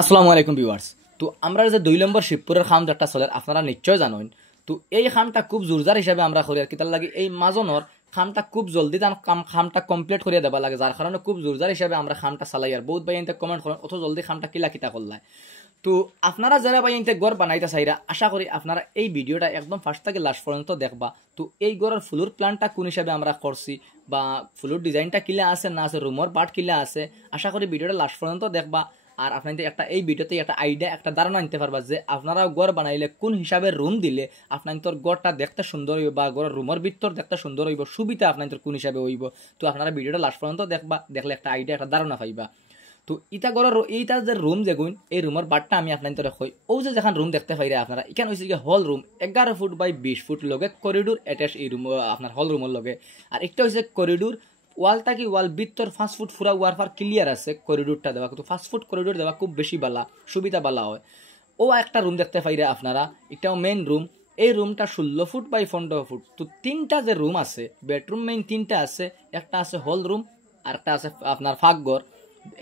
আসসালামু আলাইকুম ভিউয়ার্স। তো আমরা যে 2 নম্বর শিবপুরের খাম যেটা চলে আপনারা নিশ্চয় জানেন। তো এই খামটা খুব জোরজার হিসাবে আমরা করি আর কি, তার লাগে এই মাজনের খামটা খুব জলদি খামটা কমপ্লিট করিয়া দেবা লাগে, যার কারণে খুব জোরজার হিসাবে আমরা খামটা চালাই। আর বহুত ভাই এনতে কমেন্ট করেন অত জলদি খামটা কিলা কিতা করলাই। তো আপনারা যারা ভাই এনতে গড় বানাইতে চাইরা, আশা করি আপনারা এই ভিডিওটা একদম ফার্স্ট থেকে লাস্ট পর্যন্ত দেখবা। তো এই গড়ের ফুলুর প্ল্যানটা কোন হিসাবে আমরা করছি বা ফুলুর ডিজাইনটা কিলা আছে না আছে, রুমর পার্ট কিলা আছে, আশা করি ভিডিওটা লাস্ট পর্যন্ত দেখবা। আর আপনাদের একটা এই ভিডিওতে একটা আইডিয়া একটা ধারণা নিতে পারবা যে আপনারা গড় বানাইলে কোন হিসাবে রুম দিলে আপনার গড়টা দেখতে সুন্দর হইব বা গড়ের রুমের ভিতর দেখতে সুন্দর হইব, সুবিধা আপনার কোন হিসাবে হইব। তো আপনারা ভিডিওটা লাস্ট পর্যন্ত দেখবা, দেখলে একটা আইডিয়া একটা ধারণা পাইবা। তো ইটা গড়ের এইটা যে রুম যেগুন এই রুমের বারটা আমি আপনার কই ও যে যেখান রুম দেখতে পাইরে আপনারা এখানে হয়েছে কি হল রুম 11 ফুট বাই 20 ফুট লগে করিডোর অ্যাটাচ এই রুম আপনার হল রুমের লগে। আর একটা হয়েছে করিডোর ওয়ালটা কি ওয়াল ভিতর 5 ফুট পুরা ওয়ারফার ক্লিয়ার আছে, করিডোরটা দেওয়া কিন্তু 5 ফুট করিডোর দেওয়া খুব বেশি বালা সুবিধা বালা হয়। ও একটা রুম দেখতে পাইরে আপনারা, এটাও মেইন রুম। এই রুমটা 16 ফুট বাই 15 ফুট। তো তিনটা যে রুম আছে বেডরুম মেইন তিনটা আছে, একটা আছে হল রুম আর একটা আছে আপনার ফাঁকঘর,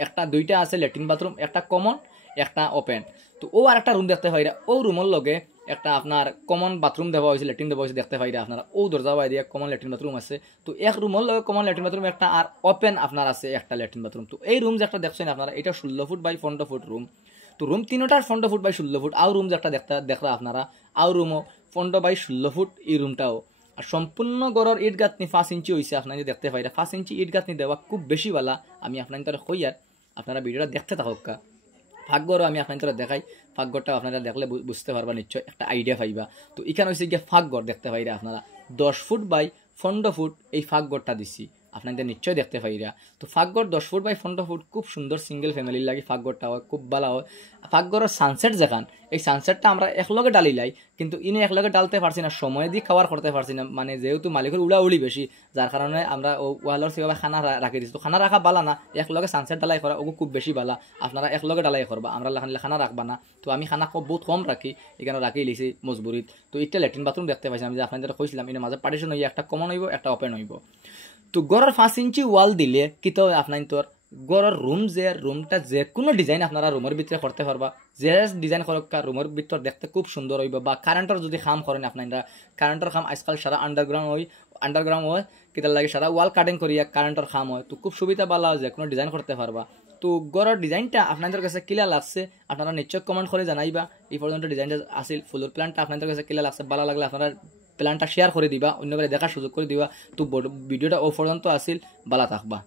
একটা দুইটা আছে ল্যাট্রিন বাথরুম, একটা কমন একটা ওপেন। তো ও আর একটা রুম দেখতে পাইরা, ও রুমের লগে একটা আপনার কমন বাথরুম দেওয়া হয়েছে, ল্যাট্রিন দেওয়া হয়েছে দেখতে পাইরা আপনারা। ও দরজা বাই দিয়ে কমন ল্যাট্রিন বাথরুম আছে। তো এক রুমের লগে কমন ল্যাট্রিন বাথরুম একটা আর ওপেন আপনার আছে একটা ল্যাট্রিন বাথরুম। তো এই রুম যে একটা দেখছেন আপনারা, এটা 16 ফুট বাই 15 ফুট রুম। তো রুম তিনটার 15 ফুট বাই 16 ফুট। আর রুম যে একটা দেখরা আপনারা, আর রুমও 15 বাই 16 ফুট এই রুমটাও। আর সম্পূর্ণ গড়ের ইট গাঁথনি 5 ইঞ্চি হয়েছে আপনারা দেখতে পাইরা। 5 ইঞ্চি ইট গাঁথনি দেওয়া খুব বেশি বালা। আমি আপনার তারা কইয়ার আপনারা ভিডিওটা দেখতে থাকা। ফাঁকঘরও আমি আপনার দেখাই, ফাঁকঘরটা আপনারা দেখলে বুঝতে পারবা, নিশ্চয় একটা আইডিয়া পাইবা। তো এখানে হচ্ছে গিয়ে ফাঁকঘর দেখতে পাইরা আপনারা 10 ফুট বাই 15 ফুট এই ফাঁকঘরটা দিছি আপনাদের নিশ্চয় দেখতে পাইরা। তো ফাঁকঘর 10 ফুট বাই 15 ফুট খুব সুন্দর সিঙ্গেল ফ্যামিলির লাগে ফাঁকঘরটা হয়, খুব ভালো হয়। ফাঁকঘরের সানসেট যেখান, এই সানসেটটা আমরা একলগে ডালিলাই কিন্তু ইনি একলগে ডালতে পারছি না, সময় দিয়ে খাওয়ার করতে পারছি না, মানে যেহেতু মালিকের উড়াউড়ি বেশি, যার কারণে আমরা ওয়ালের সেভাবে খানা রাখি দিচ্ছি। তো খানা রাখা বালা না, একলগে সানসেট ডালাই করা ওগু খুব বেশি বালা। আপনারা একলগে ডালাই করবা, আমরা খানা রাখবা না। তো আমি খানা বহুত কম রাখি, এখানে রাখি লিছি মজবুরিত। তো এটা ল্যাট্রিন বাথরুম দেখতে পাইছিলাম যে আপনাদের কইছিলাম এর মাঝে পার্টিশন হইয়া একটা কমন হইব একটা ওপেন হইব। তো গড়ের 5 ইঞ্চি ওয়াল দিলে কি তো আপনার তোর গড়ের রুম যে রুমটা যে কোনো ডিজাইন আপনারা রুমের ভিতরে করতে পারবা, যে ডিজাইন করক রুমের ভিতর দেখতে খুব সুন্দর হইব। বা কারেন্টের যদি খাম করেন আপনারা, কারেন্টের খাম আজকাল সারা আন্ডারগ্রাউন্ড হয় কিতার লাগে সারা ওয়াল কাটিং করিয়া কারেন্টের খাম হয়। তো খুব সুবিধা বালা, যে কোনো ডিজাইন করতে পারবা। তো গড়ের ডিজাইনটা আপনাদের কাছে কিলা লাগছে আপনারা নিশ্চয় কমেন্ট করে জানাইবা। এই পর্যন্ত ডিজাইনটা আসিল ফুলের প্ল্যানটা আপনাদের কাছে কিলা লাগছে, ভালো লাগলে আপনারা প্ল্যানটা শেয়ার করে দিবা, অন্যবারে দেখার সুযোগ করে দিবা। তো ভিডিওটা ও পর্যন্ত আসিল, ভালো থাকবা।